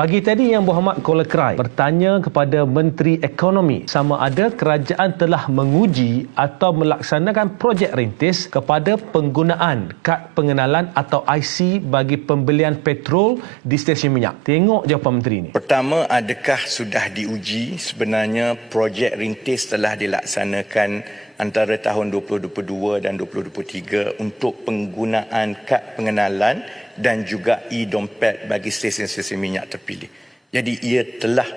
Pagi tadi Yang Berhormat Kolekrai bertanya kepada Menteri Ekonomi sama ada kerajaan telah menguji atau melaksanakan projek rintis kepada penggunaan kad pengenalan atau IC bagi pembelian petrol di stesen minyak. Tengok jawapan Menteri ini. Pertama, adakah sudah diuji? Sebenarnya projek rintis telah dilaksanakan antara tahun 2022 dan 2023 untuk penggunaan kad pengenalan dan juga e-dompet bagi stesen-stesen minyak terpilih. Jadi ia telah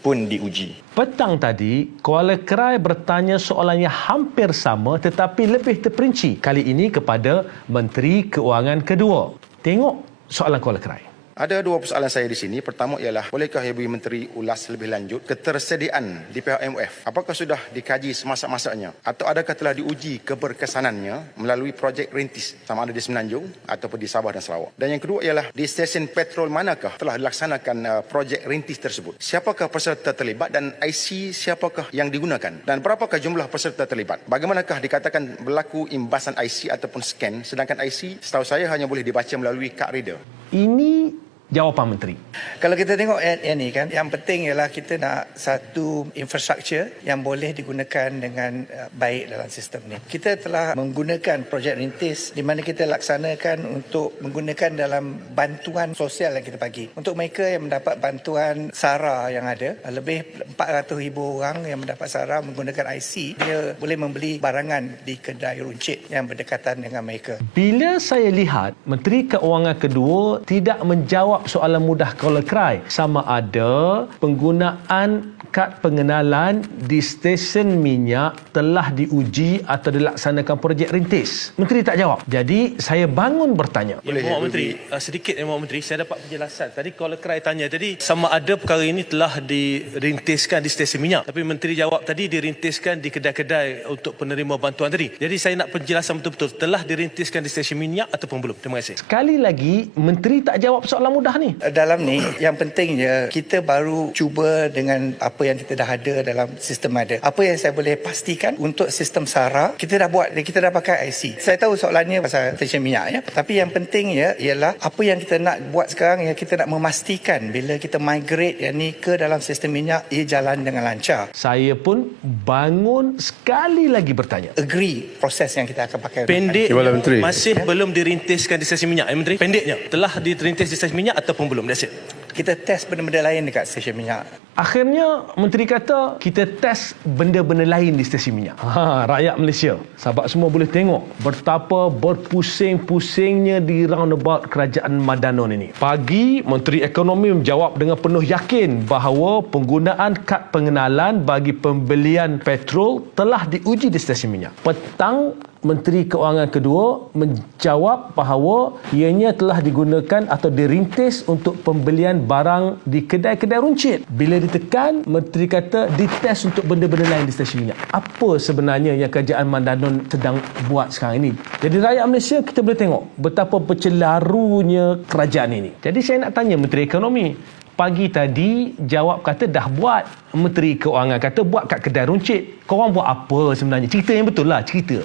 pun diuji. Petang tadi, Kuala Krai bertanya soalan yang hampir sama tetapi lebih terperinci. Kali ini kepada Menteri Keuangan kedua. Tengok soalan Kuala Krai. Ada dua persoalan saya di sini. Pertama ialah, bolehkah Ibu Menteri ulas lebih lanjut ketersediaan di pihak MOF? Apakah sudah dikaji semasak-masaknya? Atau adakah telah diuji keberkesanannya melalui projek rintis sama ada di Semenanjung ataupun di Sabah dan Sarawak? Dan yang kedua ialah, di stesen petrol manakah telah dilaksanakan projek rintis tersebut? Siapakah peserta terlibat dan IC siapakah yang digunakan? Dan berapakah jumlah peserta terlibat? Bagaimanakah dikatakan berlaku imbasan IC ataupun scan sedangkan IC setahu saya hanya boleh dibaca melalui kad reader? Ini jawapan Menteri. Kalau kita tengok yang ni kan, yang penting ialah kita nak satu infrastruktur yang boleh digunakan dengan baik dalam sistem ni. Kita telah menggunakan projek rintis di mana kita laksanakan untuk menggunakan dalam bantuan sosial yang kita bagi. Untuk mereka yang mendapat bantuan SARA yang ada, lebih 400,000 orang yang mendapat SARA menggunakan IC, dia boleh membeli barangan di kedai runcit yang berdekatan dengan mereka. Bila saya lihat Menteri Keuangan kedua tidak menjawab soalan mudah Kuala Krai sama ada penggunaan kad pengenalan di stesen minyak telah diuji atau dilaksanakan projek rintis. Menteri tak jawab. Jadi saya bangun bertanya. Yang Mohd Menteri, sedikit Yang Mohd Menteri, saya dapat penjelasan. Tadi Kuala Krai tanya tadi sama ada perkara ini telah dirintiskan di stesen minyak. Tapi Menteri jawab tadi dirintiskan di kedai-kedai untuk penerima bantuan tadi. Jadi saya nak penjelasan betul-betul telah dirintiskan di stesen minyak ataupun belum. Terima kasih. Sekali lagi Menteri tak jawab soalan mudah ni. Dalam ni, yang pentingnya kita baru cuba dengan apa yang kita dah ada dalam sistem ada. Apa yang saya boleh pastikan untuk sistem SARA, kita dah buat, kita dah pakai IC. Saya tahu soalannya pasal stesen minyak ya. Tapi yang pentingnya ialah apa yang kita nak buat sekarang, yang kita nak memastikan bila kita migrate yang ni ke dalam sistem minyak, ia jalan dengan lancar. Saya pun bangun sekali lagi bertanya. Agree proses yang kita akan pakai. Pendek masih belum dirintiskan di stesen minyak. Menteri, pendeknya telah dirintis di stesen minyak ataupun belum? That's it. Kita test benda-benda lain dekat stesen minyak. Akhirnya Menteri kata kita test benda-benda lain di stesen minyak. Rakyat Malaysia, sahabat semua boleh tengok betapa berpusing-pusingnya di roundabout Kerajaan Madanon ini. Pagi Menteri Ekonomi menjawab dengan penuh yakin bahawa penggunaan kad pengenalan bagi pembelian petrol telah diuji di stesen minyak. Petang Menteri Keuangan kedua menjawab bahawa ianya telah digunakan atau dirintis untuk pembelian barang di kedai-kedai runcit. Bila ditekan, Menteri kata dites untuk benda-benda lain di stesen minyak. Apa sebenarnya yang Kerajaan Madanon sedang buat sekarang ini? Jadi rakyat Malaysia kita boleh tengok betapa bercelarunya kerajaan ini. Jadi saya nak tanya Menteri Ekonomi. Pagi tadi jawab kata dah buat. Menteri Keuangan kata buat kat kedai runcit. Korang buat apa sebenarnya? Cerita yang betul lah, cerita.